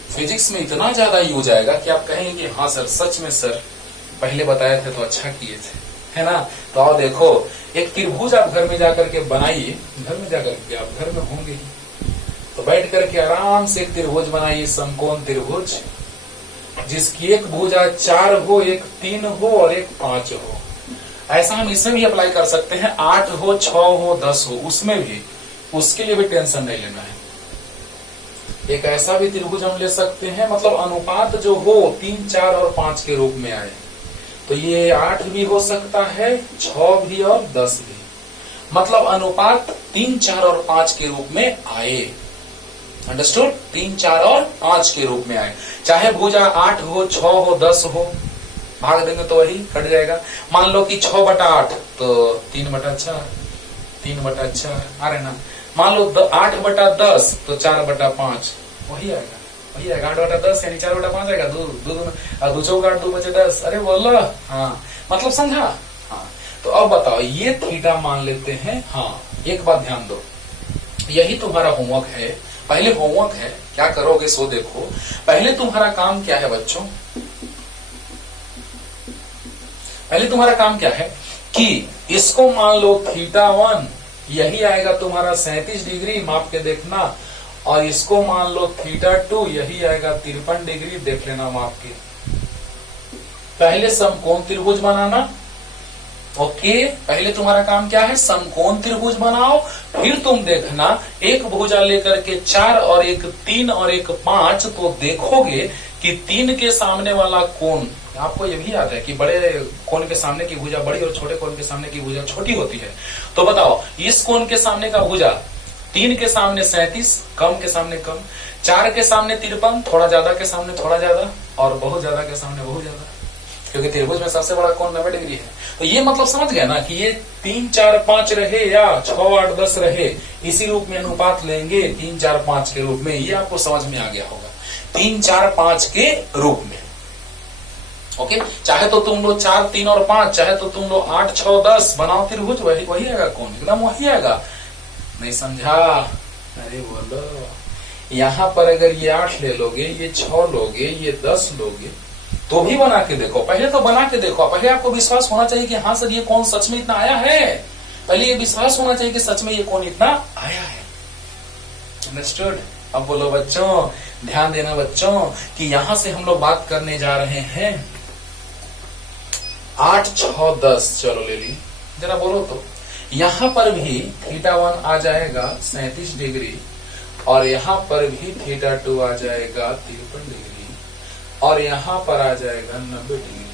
फिजिक्स में इतना ज्यादा यूज आएगा कि आप कहेंगे कि हाँ सर, सच में सर पहले बताए थे तो अच्छा किए थे, है ना। तो आओ देखो, एक त्रिभुज आप घर में जाकर के बनाइए। घर में जाकर के आप घर में होंगे ही, तो बैठ करके आराम से एक त्रिभुज बनाइए, समकोण त्रिभुज, जिसकी एक भुजा 4 हो, एक 3 हो और एक 5 हो। ऐसा हम इसमें भी अप्लाई कर सकते हैं, 8 हो, 6 हो, 10 हो, उसमें भी, उसके लिए भी टेंशन नहीं लेना है। एक ऐसा भी त्रिभुज हम ले सकते हैं, मतलब अनुपात जो हो 3, 4 और 5 के रूप में आए। तो ये 8 भी हो सकता है, 6 भी और 10 भी, मतलब अनुपात 3, 4 और 5 के रूप में आए। अंडरस्टूड? 3, 4 और 5 के रूप में आए। चाहे भुजा 8 हो, 6 हो, 10 हो, भाग देंगे तो वही कट जाएगा। मान लो कि 6/8 तो 3/4, 3/4 आ रहे ना। मान लो 8/10 तो 4/5, वही आएगा, वही आएगा। 8/10 यानी 4/5 आएगा। दो चौका 8, 2 बचे 10। अरे बोलो, हाँ, मतलब समझा। हाँ, तो अब बताओ, ये थीटा मान लेते हैं। हाँ, एक बात ध्यान दो, यही तुम्हारा होमवर्क है। पहले होमवर्क है, क्या करोगे सो देखो। पहले तुम्हारा काम क्या है बच्चों? पहले तुम्हारा काम क्या है कि इसको मान लो θ1, यही आएगा तुम्हारा 37 डिग्री, माप के देखना। और इसको मान लो θ2, यही आएगा 53 डिग्री, देख लेना माप के। पहले समकोण त्रिभुज बनाना। ओके, पहले तुम्हारा काम क्या है? समकोण त्रिभुज बनाओ। फिर तुम देखना, एक भुजा लेकर के 4 और एक 3 और एक 5, तो देखोगे कि 3 के सामने वाला कोण, आपको ये भी याद है कि बड़े कोण के सामने की भुजा बड़ी और छोटे कोण के सामने की भुजा छोटी होती है। तो बताओ, इस कोण के सामने का भुजा 3 के सामने 37, कम के सामने कम, 4 के सामने 53, थोड़ा ज्यादा के सामने थोड़ा ज्यादा, और बहुत ज्यादा के सामने बहुत ज्यादा, क्योंकि त्रिभुज में सबसे बड़ा कोण 90 डिग्री है। तो ये मतलब समझ गया ना कि ये 3, 4, 5 रहे या 6, 8, 10 रहे, इसी रूप में अनुपात लेंगे 3, 4, 5 के रूप में। ये आपको समझ में आ गया होगा, 3, 4, 5 के रूप में। ओके, चाहे तो तुम लोग 4, 3 और 5, चाहे तो तुम लोग 8, 6, 10 बनाओ त्रिभुज, वही आएगा कौन, एकदम वही आएगा। नहीं समझा? अरे बोलो, यहां पर अगर ये 8 ले लोगे, ये 6 लोगे, ये 10 लोगे, तो भी बना के देखो। पहले तो बना के देखो, पहले आपको विश्वास होना चाहिए कि हाँ सर ये कौन सच में इतना आया है। पहले ये विश्वास होना चाहिए कि सच में ये कौन इतना आया है। अंडरस्टूड? अब बोलो बच्चों, ध्यान देना बच्चों कि यहां से हम लोग बात करने जा रहे हैं 8, 6, 10, चलो ले ली, जरा बोलो तो। यहां पर भी θ1 आ जाएगा 37 डिग्री, और यहां पर भी θ2 आ जाएगा 53 डिग्री, और यहां पर आ जाएगा 90 डिग्री।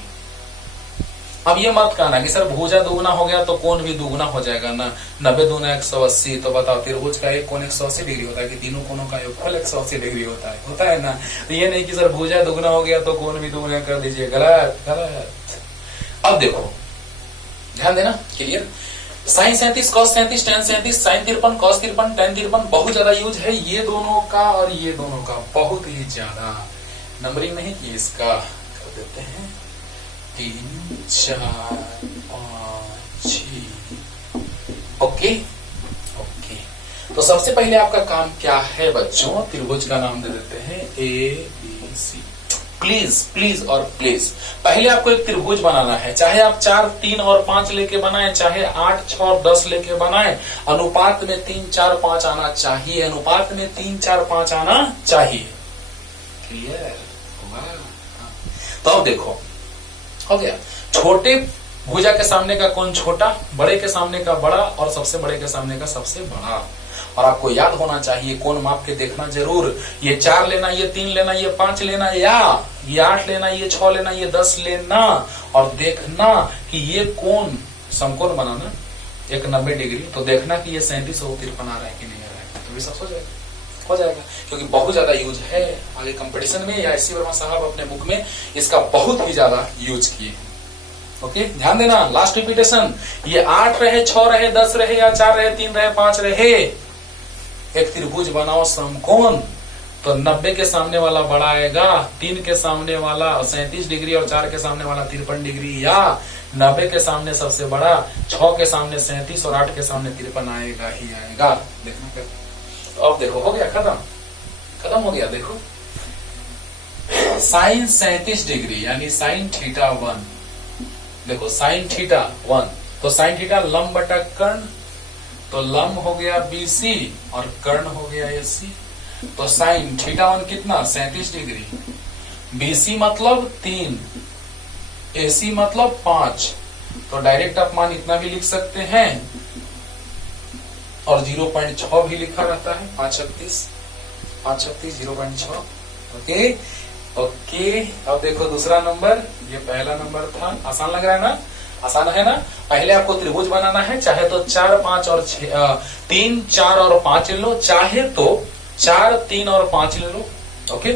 अब ये मत कहना कि सर भुजा दुगना हो गया तो कोण भी दुगना हो जाएगा ना, 90 दूना 180। तो बताओ, त्रिभुज का एक कोण 180 डिग्री होता है कि तीनों कोणों का योगफल 180 डिग्री होता है ना। तो ये नहीं कि सर भुजा दुगना हो गया तो कोण भी दुगना कर दीजिए, गलत गलत। अब देखो, ध्यान देना, clear. Sine 37, cos 37, tan 37, sine 53, cos 53, tan 53 बहुत ज्यादा यूज है ये दोनों का, और ये दोनों का बहुत ही ज्यादा। नंबरिंग नहीं की, इसका कर देते हैं 3, 4, 5, 6। ओके ओके, तो सबसे पहले आपका काम क्या है बच्चों? त्रिभुज का नाम दे देते हैं ABC। प्लीज प्लीज और प्लीज, पहले आपको एक त्रिभुज बनाना है। चाहे आप 4, 3 और 5 लेके बनाए, चाहे 8, 6 और 10 लेके बनाए, अनुपात में 3, 4, 5 आना चाहिए। अनुपात में 3, 4, 5 आना चाहिए। क्लियर? तो अब देखो, हो गया। छोटे भुजा के सामने का कोण छोटा, बड़े के सामने का बड़ा, और सबसे बड़े के सामने का सबसे बड़ा। और आपको याद होना चाहिए कोण माप के देखना जरूर, ये 4 लेना, ये 3 लेना, ये 5 लेना, या ये 8 लेना, ये 6 लेना, ये 10 लेना, और देखना कि ये कोण समकोण बनाना एक 90 डिग्री, तो देखना कि ये 37 और 53 आ रहा है कि नहीं आ रहा है, तो भी सब हो जाएगा, क्योंकि बहुत ज्यादा यूज है आगे कंपटीशन में, या एस सी वर्मा साहब अपने बुक में इसका बहुत ही ज्यादा यूज किए। ओके, ध्यान देना, लास्ट रिपीटेशन, ये 8 रहे, 6 रहे, 10 रहे, या 4 रहे, 3 रहे, 5 रहे, एक त्रिभुज बनाओ समकोण, तो 90 के सामने वाला बड़ा आएगा, 3 के सामने वाला 37 डिग्री और 4 के सामने वाला 53 डिग्री, या 90 के सामने सबसे बड़ा, 6 के सामने 37 और 8 के सामने 53 आएगा ही आएगा। देखना फिर, तो अब देखो, हो गया, खत्म हो गया। देखो साइन 37 डिग्री यानी साइन थीटा 1, देखो साइन थीटा 1, तो साइन थीटा लंब बटा कर्ण, तो लंब हो गया BC और कर्ण हो गया AC, तो साइन थीटा 1 कितना 37 डिग्री, BC मतलब 3, AC मतलब 5, तो डायरेक्ट आप मान इतना भी लिख सकते हैं, और 0.6 भी लिखा रहता है, 536 0.6। ओके, अब देखो दूसरा नंबर, ये पहला नंबर था, आसान लग रहा है ना, आसान है ना। पहले आपको त्रिभुज बनाना है, चाहे तो 4, 5 और 3, 4 और 5 ले लो, चाहे तो 4, 3 और 5 ले लो। ओके,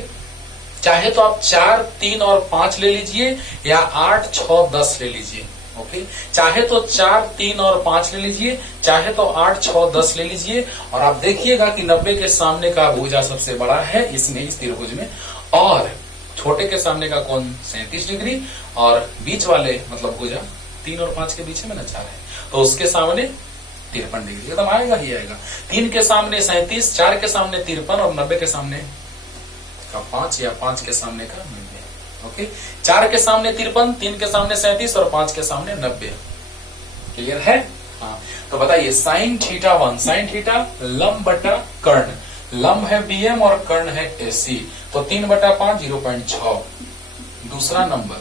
चाहे तो आप 4, 3 और 5 ले लीजिए, या 8, 6, 10 ले लीजिए। ओके, चाहे तो 4, 3 और 5 ले लीजिए, चाहे तो 8, 6, 10 ले लीजिए, और आप देखिएगा कि 90 के सामने का भुजा सबसे बड़ा है इसमें, इस त्रिभुज में, और छोटे के सामने का कोण 37 डिग्री, और बीच वाले मतलब भुजा 3 और 5 के बीच में ना 4 है, तो उसके सामने 53 डिग्री एकदम आएगा ही आएगा। 3 के सामने 37, 4 के सामने 53 और 90 के सामने का 5, या 5 के सामने का 90। ओके, 4 के सामने 53, 3 के सामने 37 और 5 के सामने 90। क्लियर है? हाँ, तो बताइए साइन थीटा 1, साइन थीटा लंब बटा कर्ण, लंब है BM और कर्ण है AC, तो 3/5 0.6। दूसरा नंबर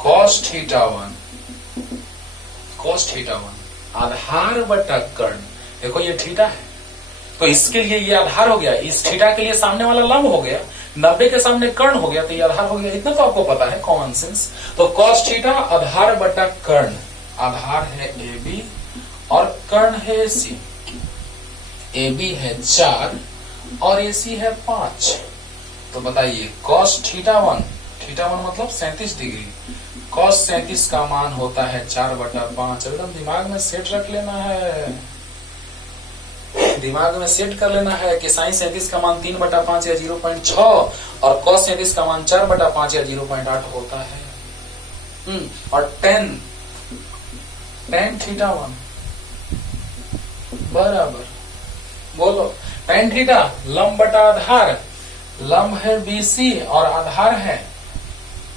cos थीटा 1 आधार बटा कर्ण, देखो ये थीटा है, तो इसके लिए ये आधार हो गया, इस थीटा के लिए सामने वाला लंब हो गया, 90 के सामने कर्ण हो गया, तो ये आधार हो गया, इतना तो आपको पता है, कॉमन सेंस। तो cos थीटा आधार बटा कर्ण, आधार है AB और कर्ण है AC, AB है 4 और AC है 5, तो बताइए cos थीटा 1 मतलब 37 डिग्री, cos 37 का मान होता है 4/5। एकदम दिमाग में सेट रख लेना है, दिमाग में सेट कर लेना है कि साइन 37 का मान 3/5 या 0.6 और cos 37 का मान 4/5 या 0.8 होता है। और tan थीटा 1 बराबर, बोलो tan थीटा लंब बटा आधार, लंब है BC और आधार है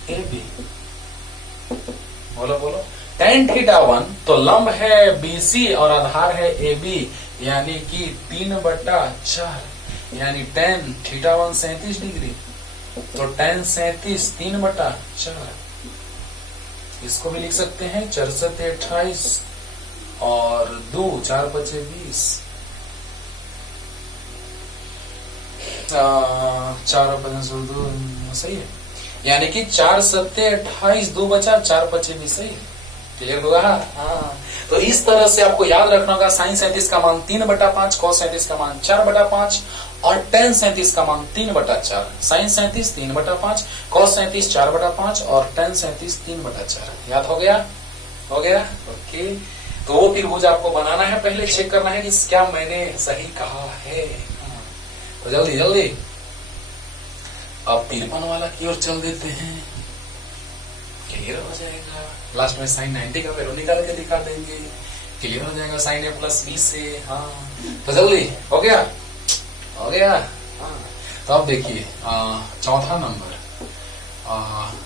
AB, बोलो tan थीटा 1 तो लंब है BC और आधार है AB, यानी कि 3/4, यानी tan थीटा 1 37 डिग्री, तो tan 37 3/4, इसको भी लिख सकते हैं 4 × 28 और 2 4 × 20, 4 × 2 सही है, यानी कि 4 × 28 2 बचा 4 × 20 सही है। क्लियर होगा? हाँ, तो इस तरह से आपको याद रखना होगा, साइन 37 का मान 3/5, cos 37 का मान 4/5 और tan 37 का मान 3/4। साइन 37 3/5, cos 37 4/5 और tan 37 3/4। याद हो गया? ओके, तो वो त्रिभुज आपको बनाना है, पहले चेक करना है कि क्या मैंने सही कहा है। तो जल्दी अब 53 वाला की ओर चल देते हैं, क्लियर हो जाएगा। लास्ट में साइन 90 का वैल्यू निकाल के दिखा देंगे, क्लियर हो जाएगा साइन A + B से। हाँ, तो जल्दी हो गया। हाँ, तो अब देखिए चौथा नंबर,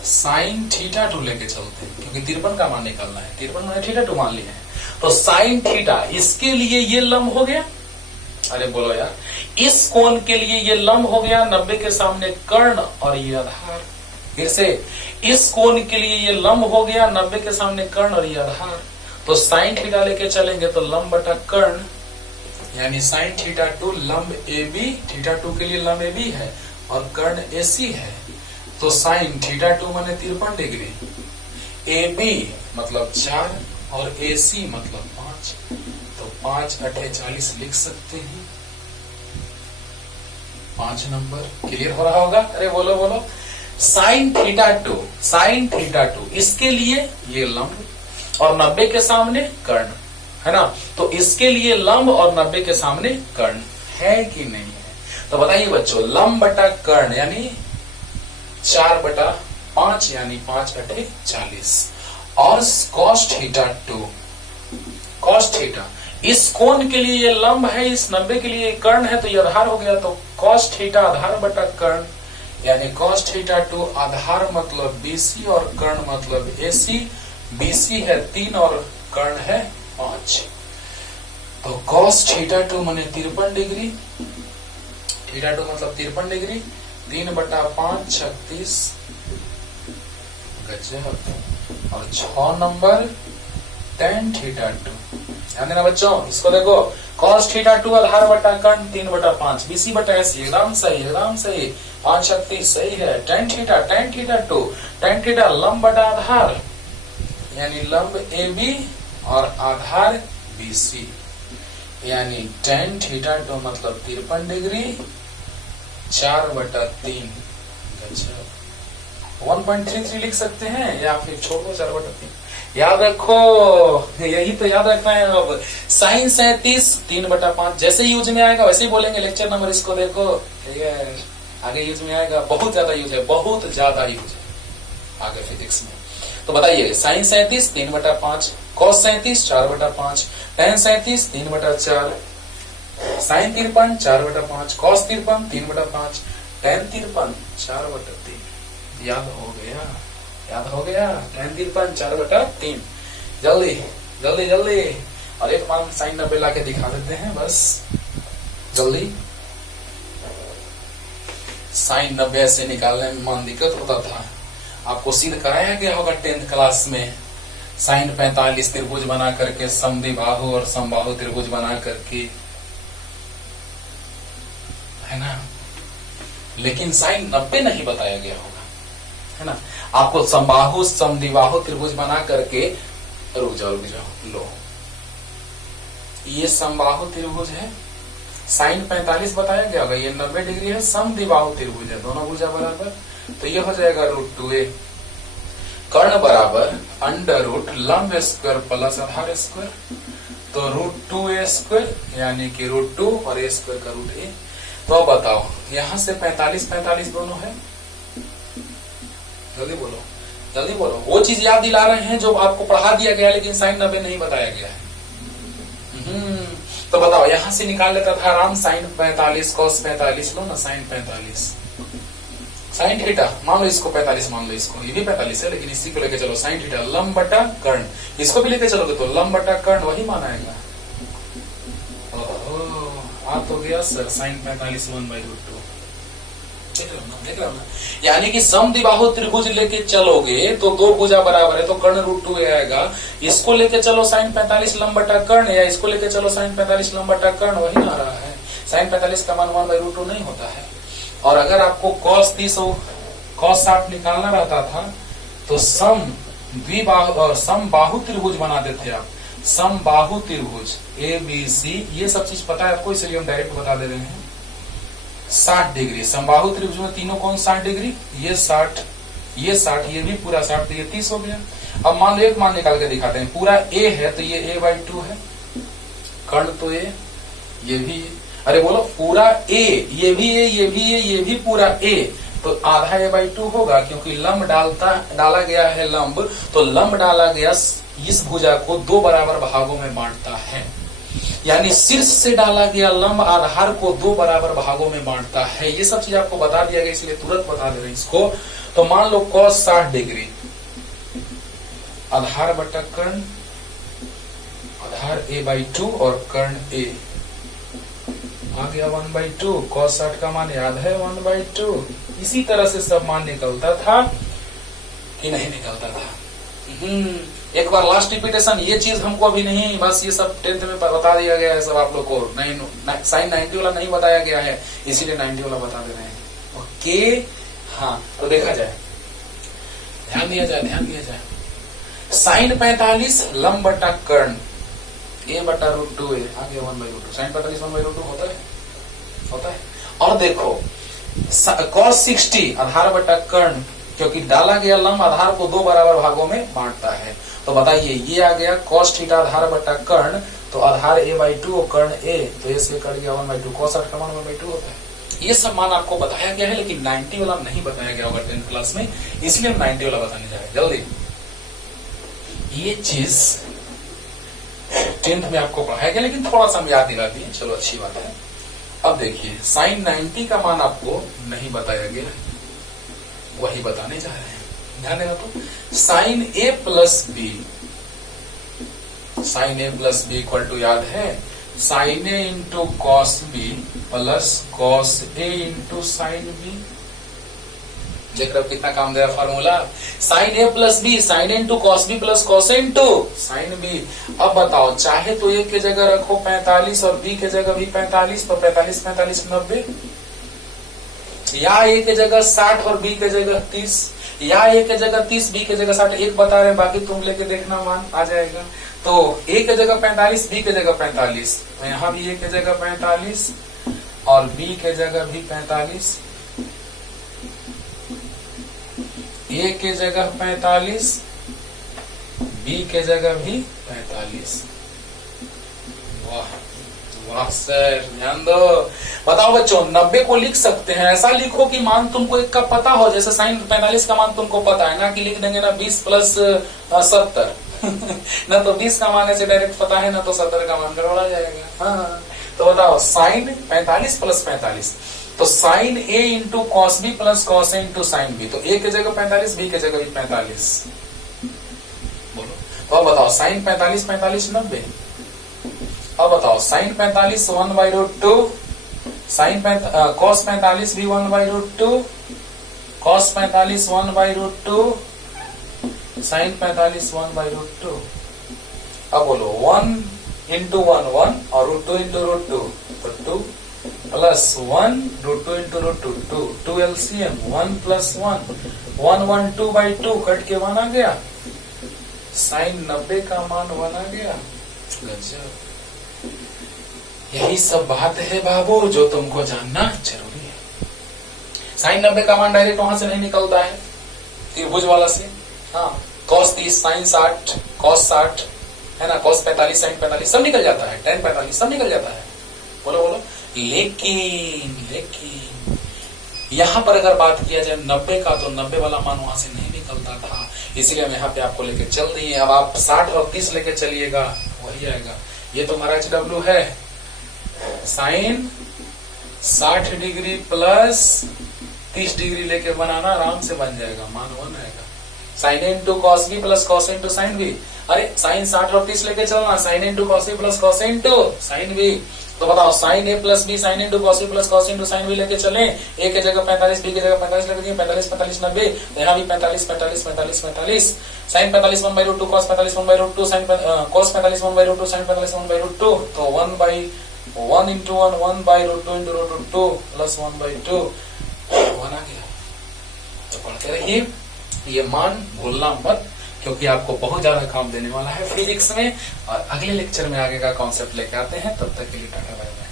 साइन थीटा 2 लेके चलते हैं, क्योंकि 53 का मान निकालना है, 53 मैंने थीटा 2 मान लिया है, तो साइन थीटा इसके लिए ये लंब हो गया, अरे बोलो यार, इस कोण के लिए ये लंब हो गया, 90 के सामने कर्ण और ये आधार। फिर से इस कोण के लिए ये लंब हो गया, 90 के सामने कर्ण और ये आधार। तो साइन थीटा लेके चलेंगे तो लंब बटा कर्ण यानी साइन थीटा टू लंब ए बी, थीटा टू के लिए लंब ए बी है और कर्ण ए सी है, तो साइन थीटा टू माने 53 डिग्री, ए बी मतलब 4 और ए सी मतलब 5, तो 5 अठे 40 लिख सकते हैं। 5 नंबर क्लियर हो रहा होगा? अरे बोलो बोलो। साइन थीटा टू इसके लिए ये लंब और 90 के सामने कर्ण है ना, तो इसके लिए लंब और 90 के सामने कर्ण है कि नहीं है? तो बताइए बच्चों, लंब बटा कर्ण यानी 4/5 यानी 5 अठे 40 और cos थीटा इस कोण के लिए ये लंब है, इस 90 के लिए कर्ण है, तो ये आधार हो गया, तो cos थीटा आधार बटा कर्ण यानी cos थीटा टू आधार मतलब BC और कर्ण मतलब AC, BC है 3 और कर्ण है 5, तो cos थीटा टू माने 53 डिग्री, थीटा टू मतलब 53 डिग्री, 3/5 36 गजब। और 6 नंबर tan थीटा टू, ध्यान देना बच्चों, इसको देखो, cos थीटा टू आधार बटा कर्ण 3/5, BC बटा AC एकदम सही, 5 36 सही है। tan थीटा लंब बटा आधार यानी लंब AB और आधार BC, यानी tan थीटा टू मतलब 53 डिग्री 4/3, 1.33 लिख सकते हैं या फिर छोड़ो 4/3। याद रखो, यही तो याद रखना है। अब साइन 37 3/5 जैसे यूज में आएगा वैसे ही बोलेंगे। लेक्चर नंबर इसको देखो, ठीक है, आगे यूज में आएगा, बहुत ज्यादा यूज है आगे फिजिक्स में। तो बताइए, sine 37 3/5, cos 37 4/5, tan 37 3/4, sine 53 4/5, cos 53 3/5, tan 53 4/3। याद हो गया, tan 53 4/3। जल्दी और एक मान साइन 90 ला के दिखा देते हैं बस जल्दी। साइन 90 से निकालने में मान दिक्कत होता था, आपको सिद्ध कराया गया होगा 10th क्लास में। साइन 45 त्रिभुज बना करके समद्विबाहु और समबाहु त्रिभुज बना करके, है ना, लेकिन साइन 90 नहीं बताया गया होगा, है ना। आपको समबाहु समद्विबाहु त्रिभुज बना करके, रुक जाओ लो, ये समबाहु त्रिभुज है, साइन 45 बताया गया होगा, ये 90 डिग्री है, समद्विबाहु त्रिभुज है, दोनों भुजा बराबर, तो ये हो जाएगा √2a। कर्ण बराबर √ लंब स्क्वायर प्लस आधार स्क्वायर, तो √2a² यानी कि √2 और a स्क्वायर का √a। तो अब बताओ, यहां से 45 दोनों है, जल्दी बोलो। वो चीज याद दिला रहे हैं जो आपको पढ़ा दिया गया, लेकिन साइन 90 नहीं बताया गया है। तो बताओ, यहां से निकाल लेता था आराम, साइन 45 cos 45 लो ना, साइन 45 साइन थीटा मान लो, इसको 45 मान लो, इसको ये भी 45 है, लेकिन इसी को लेके चलो, साइन थीटा लंब बटा कर्ण, इसको भी लेके चलोगे तो लंब बटा कर्ण वही मान आएगा। आ तो गया सर, साइन 45 1/√2। देख रहे हो ना, यानी कि समद्विबाहु त्रिभुज लेके चलोगे तो दो भुजा बराबर है, तो कर्ण √2 आएगा। इसको लेके चलो साइन 45 लंब बटा कर्ण, या इसको लेके चलो साइन 45 लंब बटा कर्ण, वही आ रहा है। साइन 45 का मान 1/√2 नहीं होता है। और अगर आपको cos 30 और cos 60 निकालना रहता था तो समद्विबाहु और समबाहु त्रिभुज बनाते थे आप, समबाहु त्रिभुज ABC, ये सब चीज पता है आपको, इसलिए हम डायरेक्ट बता दे रहे हैं। 60 डिग्री समबाहु त्रिभुज में तीनों कौन 60 डिग्री, ये 60, ये भी पूरा 60, तो ये 30 हो गया। अब मान लो एक मान निकाल के दिखाते हैं, पूरा A है तो ये a/2 है, कर्ण तो A, ये भी, अरे बोलो पूरा A, ये भी A, ये भी पूरा A, तो आधा a/2 होगा, क्योंकि लंब डाला गया है लंब, तो लंब डाला गया इस भुजा को दो बराबर भागों में बांटता है, यानी शीर्ष से डाला गया लंब आधार को दो बराबर भागों में बांटता है। ये सब चीज आपको बता दिया गया, इसलिए तुरंत बता दे रहे हैं इसको। तो मान लो cos 60 डिग्री आधार बटा कर्ण, आधार a/2 और कर्ण A आ गया 1/2, cos 60 का मान याद है 1/2। इसी तरह से सब मान निकलता था कि नहीं निकलता था, एक बार लास्ट रिपीटेशन, ये चीज हमको अभी नहीं, बस ये सब 10th में बता दिया गया है सब आप लोग को, नहीं साइन 90 वाला नहीं बताया गया है, इसीलिए 90 वाला बता दे रहे हैं। ओके, हाँ तो देखा जाए, ध्यान दिया जाए। साइन 45 लंब बटा कर्ण a बटा √2 a, आगे 1/√2, साइन 45 1/√2 होता है। और देखो cos 60 आधार बटा कर्ण, क्योंकि डाला गया लंब आधार को दो बराबर भागों में बांटता है, तो बताइए ये आ गया cos थीटा आधार बटा कर्ण, तो आधार a/2 और कर्ण a, तो ये से कट गया 1/2, cos 60 का मान 1/2 होता है। ये सब मान आपको बताया गया है, लेकिन 90 वाला नहीं बताया गया होगा 10th क्लास में, इसलिए हम 90 वाला बताने जा रहे हैं जल्दी। ये चीज 10th में आपको पढ़ाया गया, लेकिन थोड़ा सा हम याद दिला दिए, चलो अच्छी बात है। अब देखिए साइन 90 का मान आपको नहीं बताया गया, वही बताने जा रहे हैं, ध्यान देना। तो sine a plus B equal to याद है sine a into cos B plus cos a into sine B. देख रहे हो कितना काम दे रहा formula, sine a plus B, sine a into cos B plus cos a into sine B. अब बताओ, चाहे तो a के जगह रखो 45 और b के जगह भी 45, तो 45 45 90, या a के जगह 60 और b के जगह 30, या a के जगह 30 b के जगह 60, एक बता रहे हैं, बाकी तुम लेके देखना, मान आ जाएगा। तो a के जगह 45, b के जगह 45, तो यहाँ भी a के जगह 45 और b के जगह भी 45, a के जगह 45, b के जगह भी 45। वाह वाह सर, ध्यान दो। बताओ बच्चों, 90 को लिख सकते हैं, ऐसा लिखो कि मान तुमको एक का पता हो, जैसे साइन 45 का मान तुमको पता है ना, कि लिख देंगे ना 20 प्लस 70 ना तो 20 का मान ऐसे डायरेक्ट पता है, ना तो 70 का मान गड़बड़ा जाएगा। हाँ, तो बताओ साइन 45 प्लस 45, तो sine a into cos B plus cos a into sine B, तो a के जगह 45, b के जगह भी 45। बोलो, तो अब बताओ साइन 45 45 90। अब बताओ साइन 45 1/√2, साइन कॉस 45 भी 1/√2, कॉस 45 1/√2, साइन 45 1/√2। अब बोलो 1 इंटू 1 1 और √2 इंटू √2, तो 2 plus 1 √2 into √2 2, 2 LCM 1 plus 1 1 1 2/2 cut के 1 आ गया, साइन 90 का मान 1 आ गया। गजब, यही सब बात है बाबू जो तुमको जानना जरूरी है। साइन 90 का मान डायरेक्ट वहां से नहीं निकलता है, त्रिभुज वाला से। हाँ, cos 30 साइन 60 cos 60 है ना, cos 45 साइन 45 सब निकल जाता है, tan 45 सब निकल जाता है। बोलो बोलो, लेकिन यहाँ पर अगर बात किया जाए 90 का, तो 90 वाला मान वहां से नहीं निकलता था, इसीलिए हम यहाँ पे आपको लेके चल दिए। अब आप 60 और 30 लेके चलिएगा, वही आएगा। ये तुम्हारा HW है, साइन 60 डिग्री प्लस 30 डिग्री लेके बनाना, आराम से बन जाएगा, मान 1 आएगा। Sine a into cos B plus cos a into sine B, अरे साइन 60 और 30 लेके चलना, sine a into cos a plus cos a into sine B. तो बताओ sine a plus B sine into cos a plus cos a into sine B लेके चले, a के जगह 45, b के जगह 45 लेके दिए, 45 45 90, तो यहाँ भी 45 45 45 45, sine 45 1/√2 cos 45 1/√2 sine cos 45 1/√2 sine 45 1/√2, तो 1 इंटू 1 1/√2 इंटू √2 प्लस 1/2 1 आ गया। तो पढ़ते रहिए, ये मान भूलना मत, क्योंकि आपको बहुत ज्यादा काम देने वाला है फिजिक्स में। और अगले लेक्चर में आगे का कॉन्सेप्ट लेके आते हैं, तब तक के लिए टाटा बाय बाय।